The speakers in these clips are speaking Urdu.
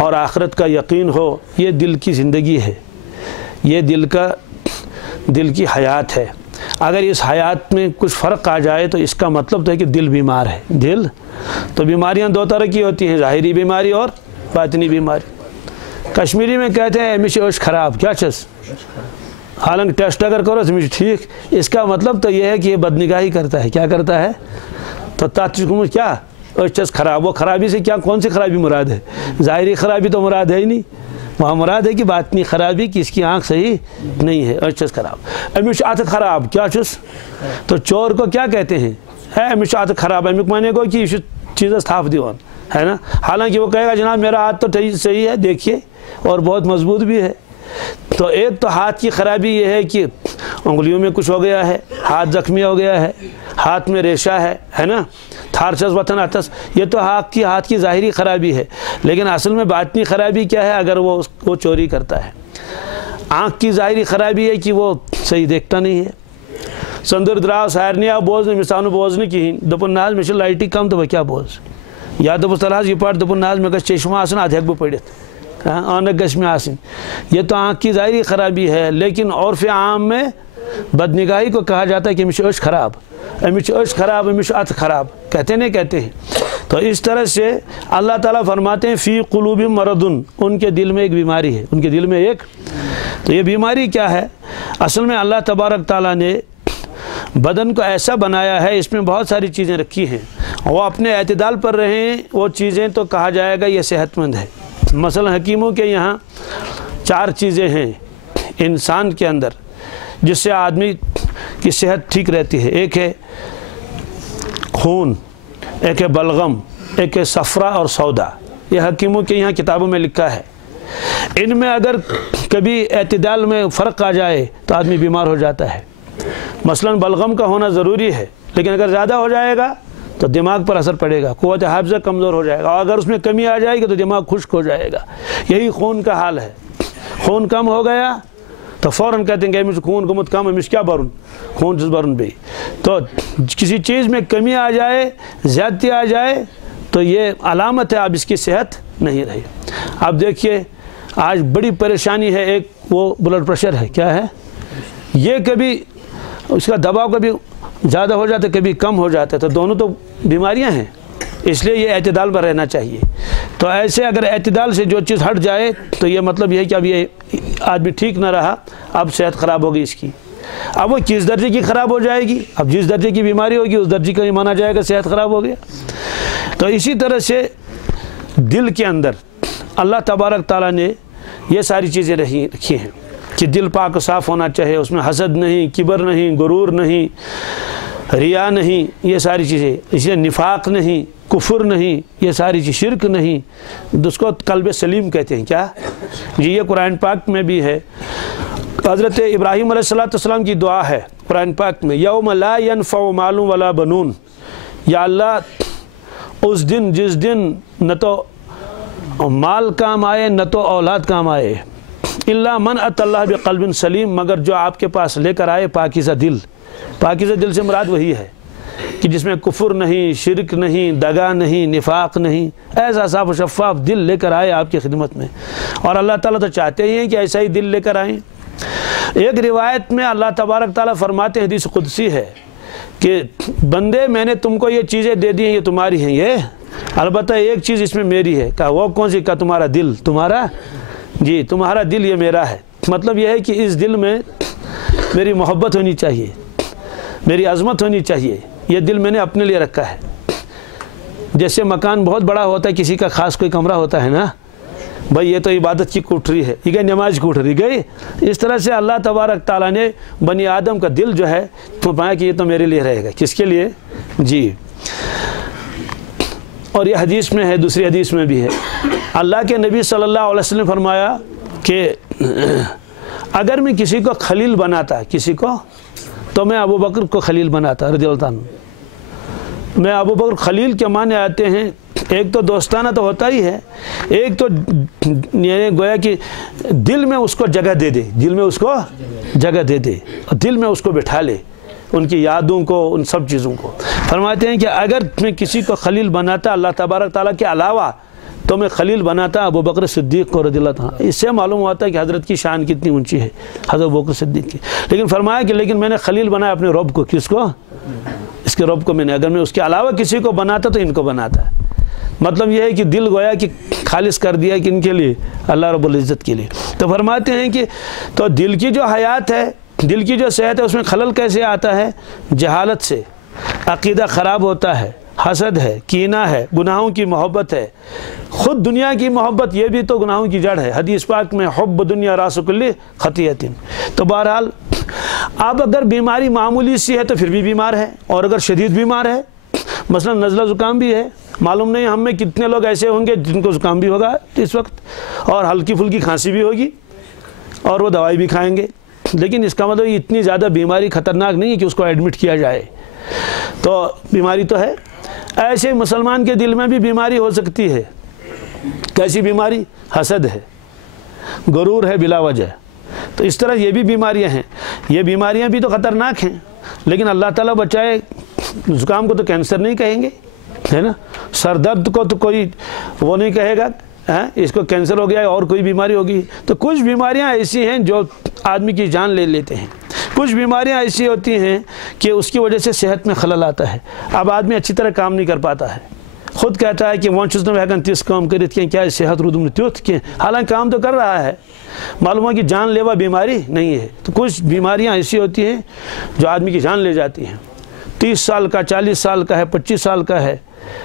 اور آخرت کا یقین ہو، یہ دل کی زندگی ہے، یہ دل کی حیات ہے۔ اگر اس حیات میں کچھ فرق آ جائے تو اس کا مطلب تو ہے کہ دل بیمار ہے۔ دل تو بیماریاں دو طرح کی ہوتی ہیں، ظاہری بیماری اور باطنی بیماری۔ کشمیری میں کہتے ہیں ہمیشہ اوش خراب، کیا چیز؟ حالانکہ ٹیسٹ اگر کرو تو ٹھیک، اس کا مطلب تو یہ ہے کہ یہ بدنگاہی کرتا ہے۔ کیا کرتا ہے؟ تو تاتجکم کیا اوش خراب، وہ خرابی سے کیا کون سی خرابی مراد ہے؟ ظاہری خرابی تو مراد ہے ہی نہیں، وہاں مراد ہے کہ باطنی خرابی کہ اس کی آنکھ صحیح نہیں ہے۔ اوش خراب، امیش آت خراب، کیا چیز؟ تو چور کو کیا کہتے ہیں؟ ہے امیش آت خراب، امیک مانے کو کہ یہ چیز تھاپ دیوان ہے نا، حالانکہ وہ کہے گا جناب میرا ہاتھ تو صحیح ہے، دیکھیے اور بہت مضبوط بھی ہے۔ تو ایک تو ہاتھ کی خرابی یہ ہے کہ انگلیوں میں کچھ ہو گیا ہے، ہاتھ زخمی ہو گیا ہے، ہاتھ میں ریشہ ہے نا، تھارچس وطن اتس، یہ تو ہاتھ کی ظاہری خرابی ہے۔ لیکن اصل میں باطنی خرابی کیا ہے؟ اگر وہ چوری کرتا ہے۔ آنکھ کی ظاہری خرابی ہے کہ وہ صحیح دیکھتا نہیں ہے۔ سندر دراو سارنیا بوزن مثانو بوزن کہین دپن ناز میں لائٹی کم تو کیا بوز یا دپس تل یہ پڑھ دپن ناز میں گھس چشمہ آسن اد ہیک بہ پڑھت آنک گھس میں آسن۔ یہ تو آنکھ کی ظاہری خرابی ہے، لیکن عرف عام میں بدنگاہی کو کہا جاتا ہے کہ امش اوش خراب، امش اوش خراب، امش ات خراب، کہتے نہیں کہتے ہیں۔ تو اس طرح سے اللہ تعالیٰ فرماتے ہیں فی قلوبہم مرض، ان کے دل میں ایک بیماری ہے، ان کے دل میں ایک۔ تو یہ بیماری کیا ہے؟ اصل میں اللہ تبارک تعالیٰ نے بدن کو ایسا بنایا ہے، اس میں بہت ساری چیزیں رکھی ہیں، وہ اپنے اعتدال پر رہیں، وہ چیزیں تو کہا جائے گا یہ صحت مند ہے۔ مثلا حکیموں کے یہاں 4 چیزیں ہیں انسان کے اندر جس سے آدمی کی صحت ٹھیک رہتی ہے۔ ایک ہے خون، ایک ہے بلغم، ایک ہے صفرا اور سودا۔ یہ حکیموں کے یہاں کتابوں میں لکھا ہے۔ ان میں اگر کبھی اعتدال میں فرق آ جائے تو آدمی بیمار ہو جاتا ہے۔ مثلا بلغم کا ہونا ضروری ہے، لیکن اگر زیادہ ہو جائے گا تو دماغ پر اثر پڑے گا، قوت حافظہ کمزور ہو جائے گا، اور اگر اس میں کمی آ جائے گی تو دماغ خشک ہو جائے گا۔ یہی خون کا حال ہے، خون کم ہو گیا تو فوراً کہتے ہیں کہ امش خون گمت کم، امش کیا برن خون جس برن بھی۔ تو کسی چیز میں کمی آ جائے، زیادتی آ جائے تو یہ علامت ہے اب اس کی صحت نہیں رہی۔ اب دیکھیے آج بڑی پریشانی ہے، ایک وہ بلڈ پریشر ہے، کیا ہے یہ؟ کبھی اس کا دباؤ کبھی زیادہ ہو جاتا ہے، کبھی کم ہو جاتا ہے، تو دونوں تو بیماریاں ہیں، اس لیے یہ اعتدال میں رہنا چاہیے۔ تو ایسے اگر اعتدال سے جو چیز ہٹ جائے تو یہ مطلب یہ ہے کہ اب یہ آدمی ٹھیک نہ رہا، اب صحت خراب ہوگی اس کی۔ اب وہ کس درجے کی خراب ہو جائے گی؟ اب جس درجے کی بیماری ہوگی اس درجے کا یہ مانا جائے گا صحت خراب ہو گیا۔ تو اسی طرح سے دل کے اندر اللہ تبارک تعالیٰ نے یہ ساری چیزیں رکھی ہیں کہ دل پاک صاف ہونا چاہیے، اس میں حسد نہیں، کبر نہیں، غرور نہیں، ریا نہیں، یہ ساری چیزیں، اس لیے نفاق نہیں، کفر نہیں، یہ ساری چیز، شرک نہیں، اس کو قلب سلیم کہتے ہیں۔ کیا جی؟ یہ قرآن پاک میں بھی ہے۔ حضرت ابراہیم علیہ السلام کی دعا ہے قرآن پاک میں، یوم لا ینفع مال ولا بنون، یا اللہ اس دن جس دن نہ تو مال کام آئے نہ تو اولاد کام آئے، الا من ات اللہ بقلب سلیم، مگر جو آپ کے پاس لے کر آئے پاکیزہ دل۔ پاکیزہ دل سے مراد وہی ہے کہ جس میں کفر نہیں، شرک نہیں، دغا نہیں، نفاق نہیں، ایسا صاف و شفاف دل لے کر آئے آپ کی خدمت میں۔ اور اللہ تعالیٰ تو چاہتے ہی ہیں کہ ایسا ہی دل لے کر آئیں۔ ایک روایت میں اللہ تبارک تعالیٰ فرماتے ہیں، حدیث قدسی ہے کہ بندے میں نے تم کو یہ چیزیں دے دی ہیں، یہ تمہاری ہیں، یہ البتہ ایک چیز اس میں میری ہے۔ کہا وہ کون سی؟ کہا تمہارا دل۔ تمہارا؟ جی تمہارا دل یہ میرا ہے۔ مطلب یہ ہے کہ اس دل میں میری محبت ہونی چاہیے، میری عظمت ہونی چاہیے، یہ دل میں نے اپنے لیے رکھا ہے۔ جیسے مکان بہت بڑا ہوتا ہے، کسی کا خاص کوئی کمرہ ہوتا ہے نا، بھائی یہ تو عبادت کی کوٹری ہے، یہ گئی نماز کی کوٹری گئی۔ اس طرح سے اللہ تبارک تعالیٰ نے بنی آدم کا دل جو ہے تو پایا کہ یہ تو میرے لیے رہے گا۔ کس کے لیے؟ جی۔ اور یہ حدیث میں ہے، دوسری حدیث میں بھی ہے، اللہ کے نبی صلی اللہ علیہ وسلم نے فرمایا کہ اگر میں کسی کو خلیل بناتا، کسی کو، تو میں ابو بکر کو خلیل بناتا رضی اللہ عنہ۔ میں ابو بکر، خلیل کے معنی آتے ہیں، ایک تو دوستانہ تو ہوتا ہی ہے، ایک تو یعنی گویا کہ دل میں اس کو جگہ دے دے، دل میں اس کو جگہ دے دے، اور دل میں اس کو بٹھا لے، ان کی یادوں کو، ان سب چیزوں کو۔ فرماتے ہیں کہ اگر میں کسی کو خلیل بناتا اللہ تبارک تعالیٰ کے علاوہ، تو میں خلیل بناتا ابو بکر صدیق کو رضی اللہ عنہ۔ اس سے معلوم ہوتا ہے کہ حضرت کی شان کتنی اونچی ہے حضرت ابو بکر صدیق کی، لیکن فرمایا کہ لیکن میں نے خلیل بنایا اپنے رب کو۔ کس کو؟ اس کے رب کو میں نے، اگر میں اس کے علاوہ کسی کو بناتا تو ان کو بناتا۔ مطلب یہ ہے کہ دل گویا کہ خالص کر دیا کہ ان کے لیے، اللہ رب العزت کے لیے۔ تو فرماتے ہیں کہ تو دل کی جو حیات ہے، دل کی جو صحت ہے، اس میں خلل کیسے آتا ہے؟ جہالت سے، عقیدہ خراب ہوتا ہے، حسد ہے، کینہ ہے، گناہوں کی محبت ہے، خود دنیا کی محبت، یہ بھی تو گناہوں کی جڑ ہے۔ حدیث پاک میں حب دنیا راس کل خطیۃ۔ تو بہرحال اب اگر بیماری معمولی سی ہے تو پھر بھی بیمار ہے، اور اگر شدید بیمار ہے، مثلا نزلہ زکام بھی ہے، معلوم نہیں ہم میں کتنے لوگ ایسے ہوں گے جن کو زکام بھی ہوگا اس وقت، اور ہلکی پھلکی کھانسی بھی ہوگی، اور وہ دوائی بھی کھائیں گے، لیکن اس کا مطلب اتنی زیادہ بیماری خطرناک نہیں ہے کہ اس کو ایڈمٹ کیا جائے۔ تو بیماری تو ہے۔ ایسے مسلمان کے دل میں بھی بیماری ہو سکتی ہے۔ کیسی بیماری؟ حسد ہے، غرور ہے بلا وجہ۔ تو اس طرح یہ بھی بیماریاں ہیں۔ یہ بیماریاں بھی تو خطرناک ہیں، لیکن اللہ تعالیٰ بچائے۔ زکام کو تو کینسر نہیں کہیں گے، ہے نا؟ سر درد کو تو کوئی وہ نہیں کہے گا اس کو کینسر ہو گیا اور کوئی بیماری ہوگی۔ تو کچھ بیماریاں ایسی ہیں جو آدمی کی جان لے لیتے ہیں، کچھ بیماریاں ایسی ہوتی ہیں کہ اس کی وجہ سے صحت میں خلل آتا ہے۔ اب آدمی اچھی طرح کام نہیں کر پاتا ہے، خود کہتا ہے کہ وہ چیز نہ ہیکن تیس کام کرت کہ کیا صحت رودم تیوت کہ، حالانکہ کام تو کر رہا ہے، معلوم ہے کہ جان لیوا بیماری نہیں ہے۔ تو کچھ بیماریاں ایسی ہوتی ہیں جو آدمی کی جان لے جاتی ہیں۔ 30 سال کا، 40 سال کا ہے، 25 سال کا ہے،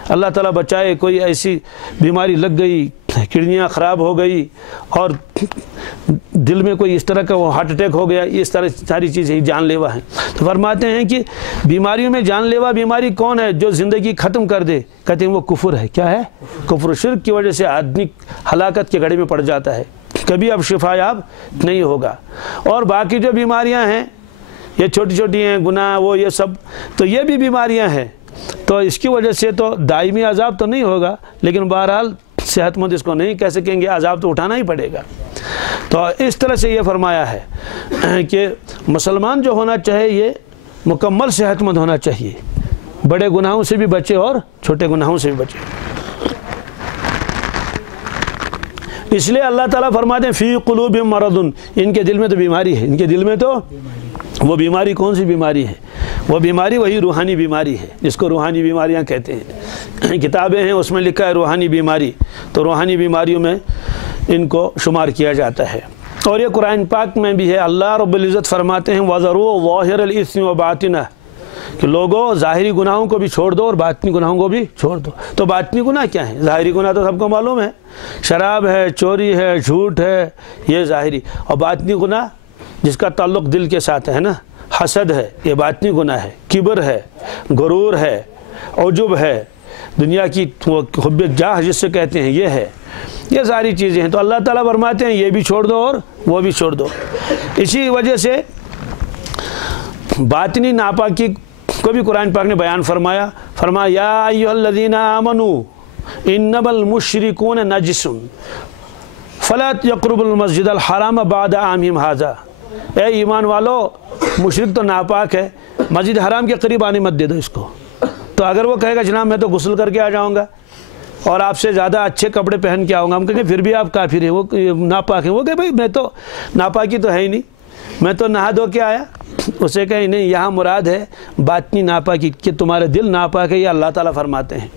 اللہ تعالیٰ بچائے کوئی ایسی بیماری لگ گئی، کڈنیاں خراب ہو گئی، اور دل میں کوئی اس طرح کا وہ ہارٹ اٹیک ہو گیا، اس طرح ساری چیزیں جان لیوا ہیں۔ تو فرماتے ہیں کہ بیماریوں میں جان لیوا بیماری کون ہے؟ جو زندگی ختم کر دے، کہتے ہیں وہ کفر ہے۔ کیا ہے؟ کفر۔ شرک کی وجہ سے آدمی ہلاکت کے گڑھے میں پڑ جاتا ہے، کبھی اب شفا یاب نہیں ہوگا۔ اور باقی جو بیماریاں ہیں یہ چھوٹی چھوٹی ہیں، گناہ وہ یہ سب، تو یہ بھی بیماریاں ہیں۔ تو اس کی وجہ سے تو دائمی عذاب تو نہیں ہوگا، لیکن بہرحال صحت مند اس کو نہیں کہہ سکیں گے، عذاب تو اٹھانا ہی پڑے گا۔ تو اس طرح سے یہ فرمایا ہے کہ مسلمان جو ہونا چاہے یہ مکمل صحت مند ہونا چاہیے، بڑے گناہوں سے بھی بچے اور چھوٹے گناہوں سے بھی بچے۔ اس لیے اللہ تعالیٰ فرماتے ہیں فی قلوبہم مرض، ان کے دل میں تو بیماری ہے۔ ان کے دل میں تو وہ بیماری کون سی بیماری ہے؟ وہ بیماری وہی روحانی بیماری ہے، جس کو روحانی بیماریاں کہتے ہیں۔ کتابیں ہیں اس میں لکھا ہے روحانی بیماری، تو روحانی بیماریوں میں ان کو شمار کیا جاتا ہے۔ اور یہ قرآن پاک میں بھی ہے، اللہ رب العزت فرماتے ہیں وَذَرُوا ظَاهِرَ الْإِثْمِ وَبَاطِنَهُ، کہ لوگوں ظاہری گناہوں کو بھی چھوڑ دو اور باطنی گناہوں کو بھی چھوڑ دو۔ تو باطنی گناہ کیا ہیں؟ ظاہری گناہ تو سب کو معلوم ہے، شراب ہے، چوری ہے، جھوٹ ہے، یہ ظاہری۔ اور باطنی گناہ جس کا تعلق دل کے ساتھ ہے نا، حسد ہے، یہ باطنی گناہ ہے، کبر ہے، غرور ہے، عجب ہے، دنیا کی حب جاہ جس سے کہتے ہیں یہ ہے، یہ ساری چیزیں ہیں۔ تو اللہ تعالیٰ فرماتے ہیں یہ بھی چھوڑ دو اور وہ بھی چھوڑ دو۔ اسی وجہ سے باطنی ناپاکی کو بھی قرآن پاک نے بیان فرمایا، یا ایھا الذین آمنوا انما المشرکون نجس فلا یقربوا المسجد الحرام بعد عامہم ھذا، اے ایمان والو مشرک تو ناپاک ہے، مسجد حرام کے قریب آنے مت دے دو اس کو۔ تو اگر وہ کہے گا جناب میں تو غسل کر کے آ جاؤں گا اور آپ سے زیادہ اچھے کپڑے پہن کے آؤں گا، ہم کہیں گے پھر بھی آپ کافر ہیں، وہ ناپاک ہیں۔ وہ کہے بھائی میں تو ناپاکی تو ہے ہی نہیں، میں تو نہا دھو کے آیا۔ اسے کہیں نہیں، یہاں مراد ہے باطنی ناپاکی، کہ تمہارے دل ناپاک ہے، یہ اللہ تعالیٰ فرماتے ہیں۔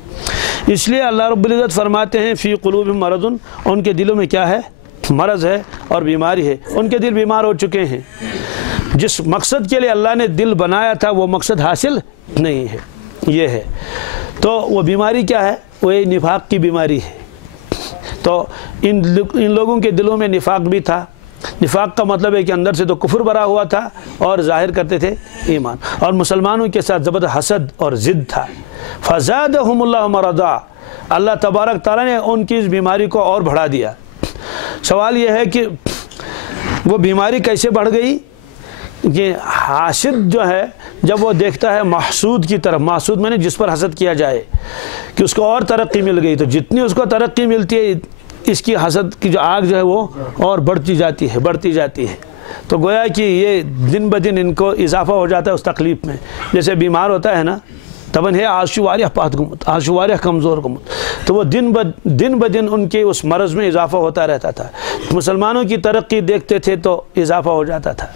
اس لیے اللہ رب العزت فرماتے ہیں فی قلوبہم مرض، ان کے دلوں میں کیا ہے؟ مرض ہے اور بیماری ہے، ان کے دل بیمار ہو چکے ہیں۔ جس مقصد کے لیے اللہ نے دل بنایا تھا وہ مقصد حاصل نہیں ہے، یہ ہے۔ تو وہ بیماری کیا ہے؟ وہ نفاق کی بیماری ہے۔ تو ان لوگوں کے دلوں میں نفاق بھی تھا۔ نفاق کا مطلب ہے کہ اندر سے تو کفر بھرا ہوا تھا اور ظاہر کرتے تھے ایمان، اور مسلمانوں کے ساتھ زبردست حسد اور ضد تھا۔ فزادہم اللہ مرضا، اللہ تبارک تعالیٰ نے ان کی اس بیماری کو اور بڑھا دیا۔ سوال یہ ہے کہ وہ بیماری کیسے بڑھ گئی؟ کہ حاسد جو ہے جب وہ دیکھتا ہے محسود کی طرف، محسود میں نے جس پر حسد کیا جائے کہ اس کو اور ترقی مل گئی، تو جتنی اس کو ترقی ملتی ہے اس کی حسد کی جو آگ جو ہے وہ اور بڑھتی جاتی ہے۔ تو گویا کہ یہ دن بدن ان کو اضافہ ہو جاتا ہے اس تکلیف میں۔ جیسے بیمار ہوتا ہے نا دپان ہے آج چھ واریاہ پتھ گومت، آج چھ واریاہ کمزور گومت، تو وہ دن بدن ان کے اس مرض میں اضافہ ہوتا رہتا تھا۔ مسلمانوں کی ترقی دیکھتے تھے تو اضافہ ہو جاتا تھا،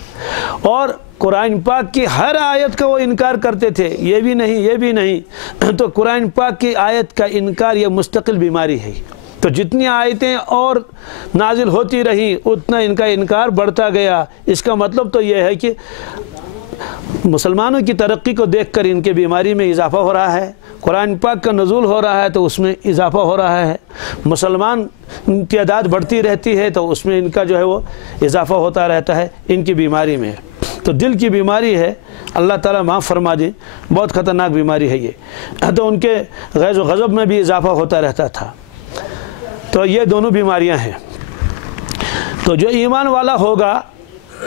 اور قرآن پاک کی ہر آیت کا وہ انکار کرتے تھے، یہ بھی نہیں یہ بھی نہیں۔ تو قرآن پاک کی آیت کا انکار یہ مستقل بیماری ہے، تو جتنی آیتیں اور نازل ہوتی رہی اتنا ان کا انکار بڑھتا گیا۔ اس کا مطلب تو یہ ہے کہ مسلمانوں کی ترقی کو دیکھ کر ان کے بیماری میں اضافہ ہو رہا ہے، قرآن پاک کا نزول ہو رہا ہے تو اس میں اضافہ ہو رہا ہے، مسلمان تعداد بڑھتی رہتی ہے تو اس میں ان کا جو ہے وہ اضافہ ہوتا رہتا ہے ان کی بیماری میں۔ تو دل کی بیماری ہے، اللہ تعالیٰ معاف فرما دے، بہت خطرناک بیماری ہے یہ، تو ان کے غیظ و غضب میں بھی اضافہ ہوتا رہتا تھا۔ تو یہ دونوں بیماریاں ہیں۔ تو جو ایمان والا ہوگا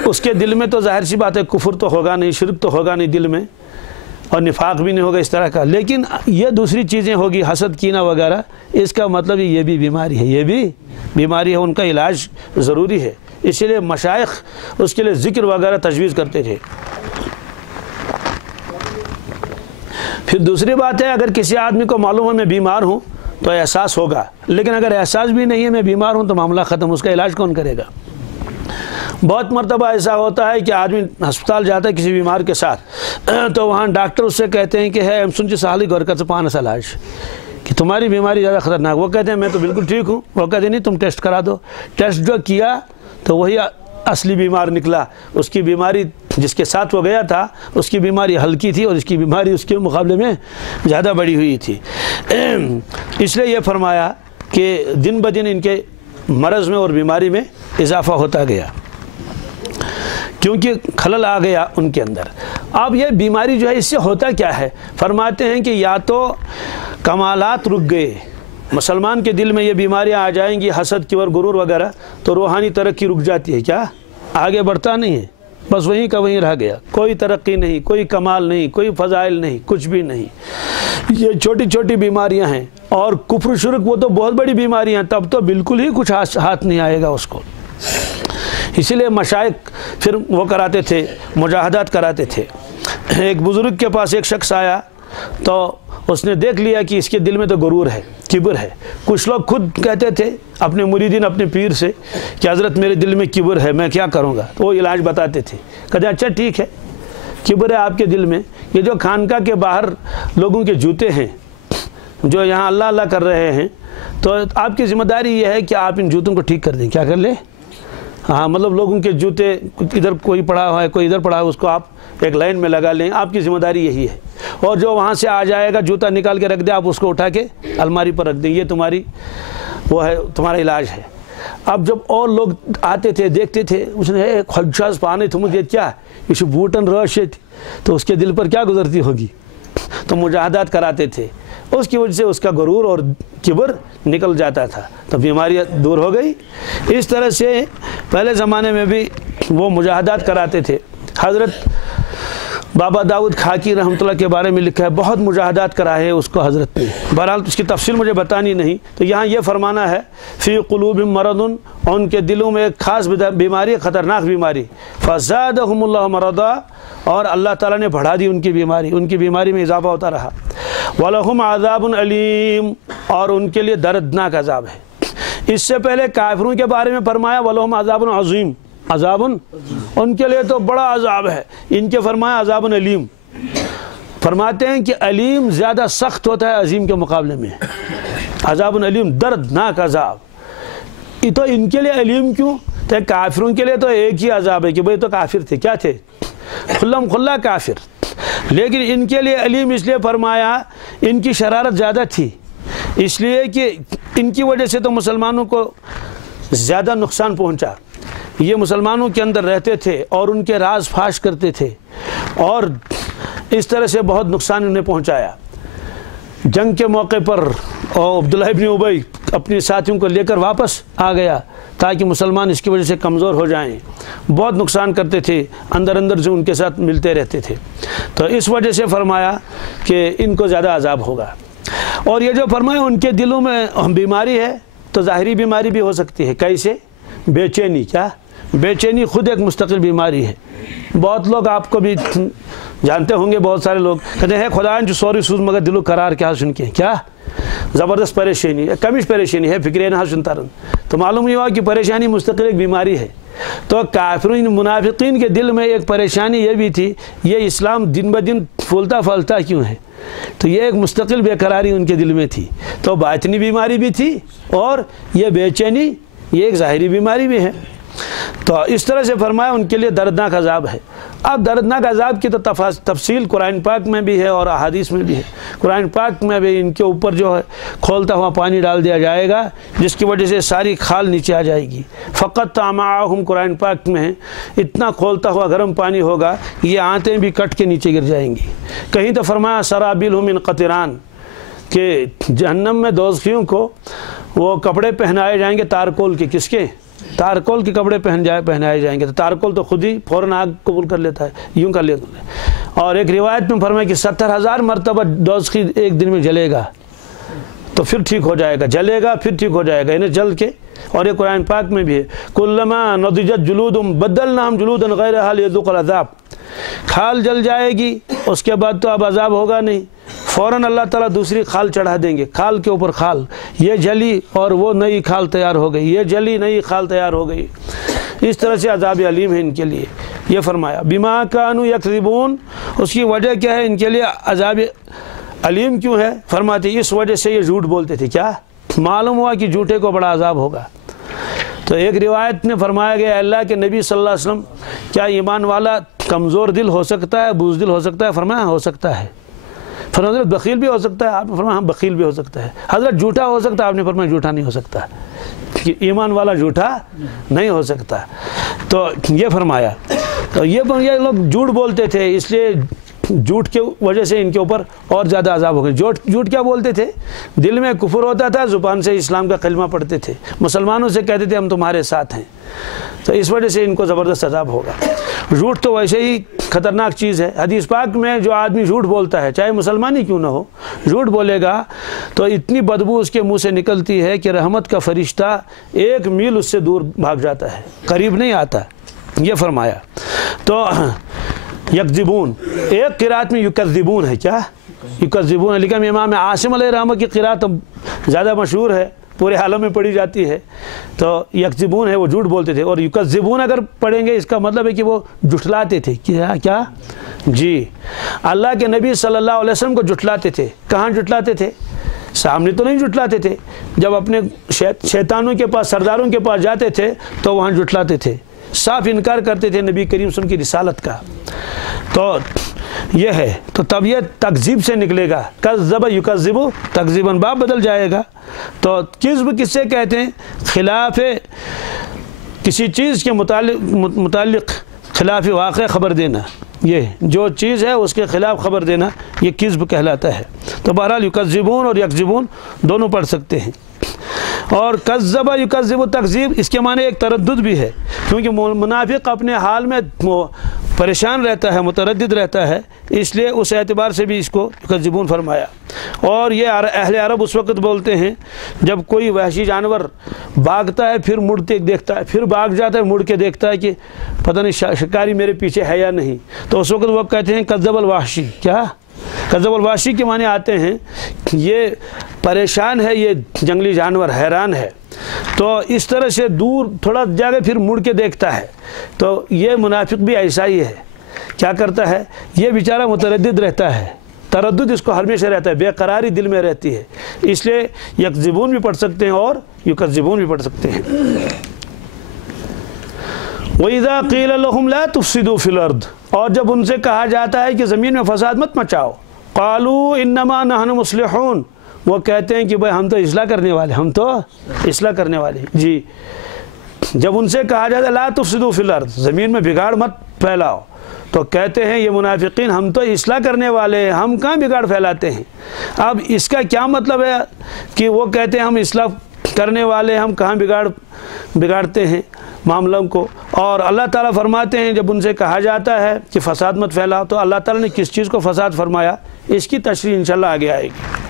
اس کے دل میں تو ظاہر سی بات ہے کفر تو ہوگا نہیں، شرک تو ہوگا نہیں دل میں، اور نفاق بھی نہیں ہوگا اس طرح کا، لیکن یہ دوسری چیزیں ہوگی، حسد کینہ وغیرہ، اس کا مطلب یہ بھی بیماری ہے، یہ بھی بیماری ہے، ان کا علاج ضروری ہے۔ اسی لیے مشائخ اس کے لیے ذکر وغیرہ تجویز کرتے تھے۔ پھر دوسری بات ہے، اگر کسی آدمی کو معلوم ہے میں بیمار ہوں تو احساس ہوگا، لیکن اگر احساس بھی نہیں ہے میں بیمار ہوں تو معاملہ ختم، اس کا علاج کون کرے گا؟ بہت مرتبہ ایسا ہوتا ہے کہ آدمی ہسپتال جاتا ہے کسی بیمار کے ساتھ، تو وہاں ڈاکٹر اس سے کہتے ہیں کہ ہے ہم سنچ سالی گور کا پان علاج، کہ تمہاری بیماری زیادہ خطرناک۔ وہ کہتے ہیں میں تو بالکل ٹھیک ہوں، وہ کہتے ہیں نہیں تم ٹیسٹ کرا دو۔ ٹیسٹ جو کیا تو وہی اصلی بیمار نکلا، اس کی بیماری جس کے ساتھ وہ گیا تھا اس کی بیماری ہلکی تھی اور اس کی بیماری اس کے مقابلے میں زیادہ بڑی ہوئی تھی۔ اس لیے یہ فرمایا کہ دن بدن ان کے مرض میں اور بیماری میں اضافہ ہوتا گیا، کیونکہ خلل آ گیا ان کے اندر۔ اب یہ بیماری جو ہے اس سے ہوتا کیا ہے؟ فرماتے ہیں کہ یا تو کمالات رک گئے، مسلمان کے دل میں یہ بیماریاں آ جائیں گی، حسد، کبر، غرور وغیرہ، تو روحانی ترقی رک جاتی ہے، کیا آگے بڑھتا نہیں ہے، بس وہیں کا وہیں رہ گیا، کوئی ترقی نہیں، کوئی کمال نہیں، کوئی فضائل نہیں، کچھ بھی نہیں۔ یہ چھوٹی چھوٹی بیماریاں ہیں، اور کفر شرک وہ تو بہت بڑی بیماریاں ہیں، تب تو بالکل ہی کچھ ہاتھ نہیں آئے گا اس کو۔ اسی لیے مشائخ پھر وہ کراتے تھے، مجاہدات کراتے تھے۔ ایک بزرگ کے پاس ایک شخص آیا تو اس نے دیکھ لیا کہ اس کے دل میں تو غرور ہے، کبر ہے۔ کچھ لوگ خود کہتے تھے اپنے مریدین، اپنے پیر سے کہ حضرت میرے دل میں کبر ہے، میں کیا کروں گا؟ تو وہ علاج بتاتے تھے، کہتے اچھا ٹھیک ہے، کبر ہے آپ کے دل میں، یہ جو خانقاہ کے باہر لوگوں کے جوتے ہیں جو یہاں اللہ اللہ کر رہے ہیں، تو آپ کی ذمہ داری یہ ہے کہ آپ ان جوتوں کو ٹھیک کر دیں۔ کیا کر لیں؟ ہاں، مطلب لوگوں کے جوتے ادھر کوئی پڑا ہوا ہے، کوئی ادھر پڑا ہے، اس کو آپ ایک لائن میں لگا لیں، آپ کی ذمہ داری یہی ہے۔ اور جو وہاں سے آ جائے گا جوتا نکال کے رکھ دیں، آپ اس کو اٹھا کے الماری پر رکھ دیں، یہ تمہاری وہ ہے، تمہارا علاج ہے۔ اب جب اور لوگ آتے تھے دیکھتے تھے، اس نے خدشاز پانے تھے مجھے کیا یہ بوٹن روشے تھی، تو اس کے دل پر کیا گزرتی ہوگی؟ تو مجاہدات کراتے تھے، اس کی وجہ سے اس کا غرور اور کبر نکل جاتا تھا، تو بیماریاں دور ہو گئی۔ اس طرح سے پہلے زمانے میں بھی وہ مجاہدات کراتے تھے۔ حضرت بابا داؤد خاکی رحمۃ اللہ کے بارے میں لکھا ہے، بہت مجاہدات کرائے اس کو حضرت نے، بہرحال اس کی تفصیل مجھے بتانی نہیں، تو یہاں یہ فرمانا ہے فی قلوبہم مرض، ان کے دلوں میں ایک خاص بیماری، خطرناک بیماری، فزادہم اللہ مرضا، اور اللہ تعالیٰ نے بڑھا دی ان کی بیماری میں اضافہ ہوتا رہا۔ وَلَهُمْ عَذَابٌ عَلِيمٌ، اور ان کے لیے دردناک عذاب ہے۔ اس سے پہلے کافروں کے بارے میں فرمایا وَلَهُمْ عَذَابٌ عَظِيمٌ، عذاب ان کے لیے تو بڑا عذاب ہے، ان کے فرمایا عذاب علیم۔ فرماتے ہیں کہ علیم زیادہ سخت ہوتا ہے عظیم کے مقابلے میں، عذاب علیم دردناک عذاب۔ یہ تو ان کے لیے علیم کیوں؟ تو کافروں کے لیے تو ایک ہی عذاب ہے کہ بھئی تو کافر تھے، کیا تھے؟ کھلم کھلا کافر، لیکن ان کے لیے علیم اس لیے فرمایا ان کی شرارت زیادہ تھی، اس لیے کہ ان کی وجہ سے تو مسلمانوں کو زیادہ نقصان پہنچا۔ یہ مسلمانوں کے اندر رہتے تھے اور ان کے راز فاش کرتے تھے، اور اس طرح سے بہت نقصان انہیں پہنچایا۔ جنگ کے موقع پر عبداللہ ابن ابی اپنے ساتھیوں کو لے کر واپس آ گیا تاکہ مسلمان اس کی وجہ سے کمزور ہو جائیں، بہت نقصان کرتے تھے، اندر سے ان کے ساتھ ملتے رہتے تھے، تو اس وجہ سے فرمایا کہ ان کو زیادہ عذاب ہوگا۔ اور یہ جو فرمایا ان کے دلوں میں بیماری ہے، تو ظاہری بیماری بھی ہو سکتی ہے، کیسے؟ بے چینی، کیا بے چینی خود ایک مستقل بیماری ہے. بہت لوگ آپ کو بھی جانتے ہوں گے، بہت سارے لوگ کہتے ہیں خدا جو سوری سوز مگر دلو قرار کیا سن کے، کیا زبردست پریشانی ہے، کمیش پریشانی ہے، فکر نہ سنتا رہن. تو معلوم یہ ہوا کہ پریشانی مستقل ایک بیماری ہے. تو کافرین منافقین کے دل میں ایک پریشانی یہ بھی تھی، یہ اسلام دن بہ دن پھولتا پھلتا کیوں ہے؟ تو یہ ایک مستقل بے قراری ان کے دل میں تھی. تو باطنی بیماری بھی تھی اور یہ بے چینی یہ ایک ظاہری بیماری بھی ہے. تو اس طرح سے فرمایا ان کے لیے دردناک عذاب ہے. اب دردناک عذاب کی تو تفصیل قرآن پاک میں بھی ہے اور احادیث میں بھی ہے. قرآن پاک میں بھی ان کے اوپر جو ہے کھولتا ہوا پانی ڈال دیا جائے گا، جس کی وجہ سے ساری کھال نیچے آ جائے گی. فقط معاہم قرآن پاک میں ہے، اتنا کھولتا ہوا گرم پانی ہوگا یہ آنتیں بھی کٹ کے نیچے گر جائیں گی. کہیں تو فرمایا سرابیلہم من قطران، کہ جہنم میں دوزخیوں کو وہ کپڑے پہنائے جائیں گے تارکول کے. کس کے؟ تارکول کے کپڑے پہنائے جائیں گے. تو تارکول تو خود ہی فوراً آگ قبول کر لیتا ہے، یوں کر لیتا ہے. اور ایک روایت میں فرمایا کہ 70,000 مرتبہ دوزخی ایک دن میں جلے گا تو پھر ٹھیک ہو جائے گا، جلے گا پھر ٹھیک ہو جائے گا، انہیں جل کے. اور یہ قرآن پاک میں بھی ہے کلما نضجت جلودہم بدلناہم جلودا غیرہا لیذوقوا العذاب. کھال جل جائے گی اس کے بعد تو اب عذاب ہوگا نہیں، فوراً اللہ تعالیٰ دوسری کھال چڑھا دیں گے، کھال کے اوپر کھال. یہ جلی اور وہ نئی کھال تیار ہو گئی، یہ جلی نئی کھال تیار ہو گئی. اس طرح سے عذاب علیم ہے ان کے لیے. یہ فرمایا بما کانوا یکذبون، اس کی وجہ کیا ہے ان کے لیے عذاب علیم کیوں ہے؟ فرماتے اس وجہ سے یہ جھوٹ بولتے تھے. کیا معلوم ہوا کہ جھوٹے کو بڑا عذاب ہوگا. تو ایک روایت میں فرمایا گیا اللہ کے نبی صلی اللہ علیہ وسلم کیا ایمان والا کمزور دل ہو سکتا ہے، بزدل ہو سکتا ہے؟ فرمایا ہو سکتا ہے. فرمایا حضرت بخیل بھی ہو سکتا ہے؟ آپ نے فرمایا ہاں بخیل بھی ہو سکتا ہے. حضرت جھوٹا ہو سکتا ہے؟ آپ نے فرمایا جھوٹا نہیں ہو سکتا، ایمان والا جھوٹا نہیں ہو سکتا. تو یہ فرمایا. تو یہ لوگ جھوٹ بولتے تھے، اس لیے جھوٹ کے وجہ سے ان کے اوپر اور زیادہ عذاب ہو گئے. جھوٹ کیا بولتے تھے؟ دل میں کفر ہوتا تھا، زبان سے اسلام کا کلمہ پڑھتے تھے، مسلمانوں سے کہتے تھے ہم تمہارے ساتھ ہیں. تو اس وجہ سے ان کو زبردست عذاب ہوگا. جھوٹ تو ویسے ہی خطرناک چیز ہے. حدیث پاک میں جو آدمی جھوٹ بولتا ہے چاہے مسلمان ہی کیوں نہ ہو، جھوٹ بولے گا تو اتنی بدبو اس کے منہ سے نکلتی ہے کہ رحمت کا فرشتہ 1 میل اس سے دور بھاگ جاتا ہے، قریب نہیں آتا. یہ فرمایا. تو یکذبون، ایک قرات میں یکذبون ہے. کیا یکذبون؟ لیکن امام عاصم علیہ رحمہ کی قرات زیادہ مشہور ہے، پورے عالم میں پڑھی جاتی ہے. تو یکذبون ہے وہ جھوٹ بولتے تھے، اور یکذبون اگر پڑھیں گے اس کا مطلب ہے کہ وہ جھٹلاتے تھے. کیا جی اللہ کے نبی صلی اللہ علیہ وسلم کو جھٹلاتے تھے. کہاں جھٹلاتے تھے؟ سامنے تو نہیں جھٹلاتے تھے، جب اپنے شیطانوں کے پاس سرداروں کے پاس جاتے تھے تو وہاں جھٹلاتے تھے، صاف انکار کرتے تھے نبی کریم صلی اللہ علیہ وسلم کی رسالت کا. تو یہ ہے. تو تب یہ تکذیب سے نکلے گا. کذب یکذب، تکذیباً باب بدل جائے گا. تو کذب کس سے کہتے ہیں؟ خلاف کسی چیز کے متعلق خلاف واقع خبر دینا. یہ جو چیز ہے اس کے خلاف خبر دینا یہ کذب کہلاتا ہے. تو بہرحال یکذبون اور یکذبون دونوں پڑھ سکتے ہیں. اور کذب یکذب تکذیب اس کے معنی ایک تردد بھی ہے، کیونکہ منافق اپنے حال میں پریشان رہتا ہے، متردد رہتا ہے، اس لیے اس اعتبار سے بھی اس کو یکذبون فرمایا. اور یہ اہل عرب اس وقت بولتے ہیں جب کوئی وحشی جانور بھاگتا ہے پھر مڑتے دیکھتا ہے، پھر بھاگ جاتا ہے مڑ کے دیکھتا ہے کہ پتہ نہیں شکاری میرے پیچھے ہے یا نہیں، تو اس وقت وہ کہتے ہیں کذب الوحشی. کیا کذب الوحشی کے معنی آتے ہیں یہ پریشان ہے، یہ جنگلی جانور حیران ہے، تو اس طرح سے دور تھوڑا جگہ پھر مڑ کے دیکھتا ہے. تو یہ منافق بھی ایسا ہی ہے، کیا کرتا ہے یہ بیچارہ متردد رہتا ہے، تردد اس کو ہمیشہ رہتا ہے، بے قراری دل میں رہتی ہے. اس لیے یکذبون بھی پڑھ سکتے ہیں اور یکذبون بھی پڑھ سکتے ہیں. وَإِذَا قِيلَ لَهُمْ لَا تُفْسِدُوا فِي الْأَرْضِ، اور جب ان سے کہا جاتا ہے کہ زمین میں فساد مت مچاؤ، قَالُوا إِنَّمَا نَحْنُ مُصْلِحُونَ، وہ کہتے ہیں کہ بھائی ہم تو اصلاح کرنے والے، ہم تو اصلاح کرنے والے. جی جب ان سے کہا جاتا ہے لا تفسدوا فی الارض، زمین میں بگاڑ مت پھیلاؤ، تو کہتے ہیں یہ منافقین ہم تو اصلاح کرنے والے ہیں، ہم کہاں بگاڑ پھیلاتے ہیں. اب اس کا کیا مطلب ہے کہ وہ کہتے ہیں ہم اصلاح کرنے والے، ہم کہاں بگاڑتے ہیں معاملوں کو. اور اللہ تعالیٰ فرماتے ہیں جب ان سے کہا جاتا ہے کہ فساد مت پھیلاؤ، تو اللہ تعالیٰ نے کس چیز کو فساد فرمایا، اس کی تشریح انشاءاللہ آگے آئے گی.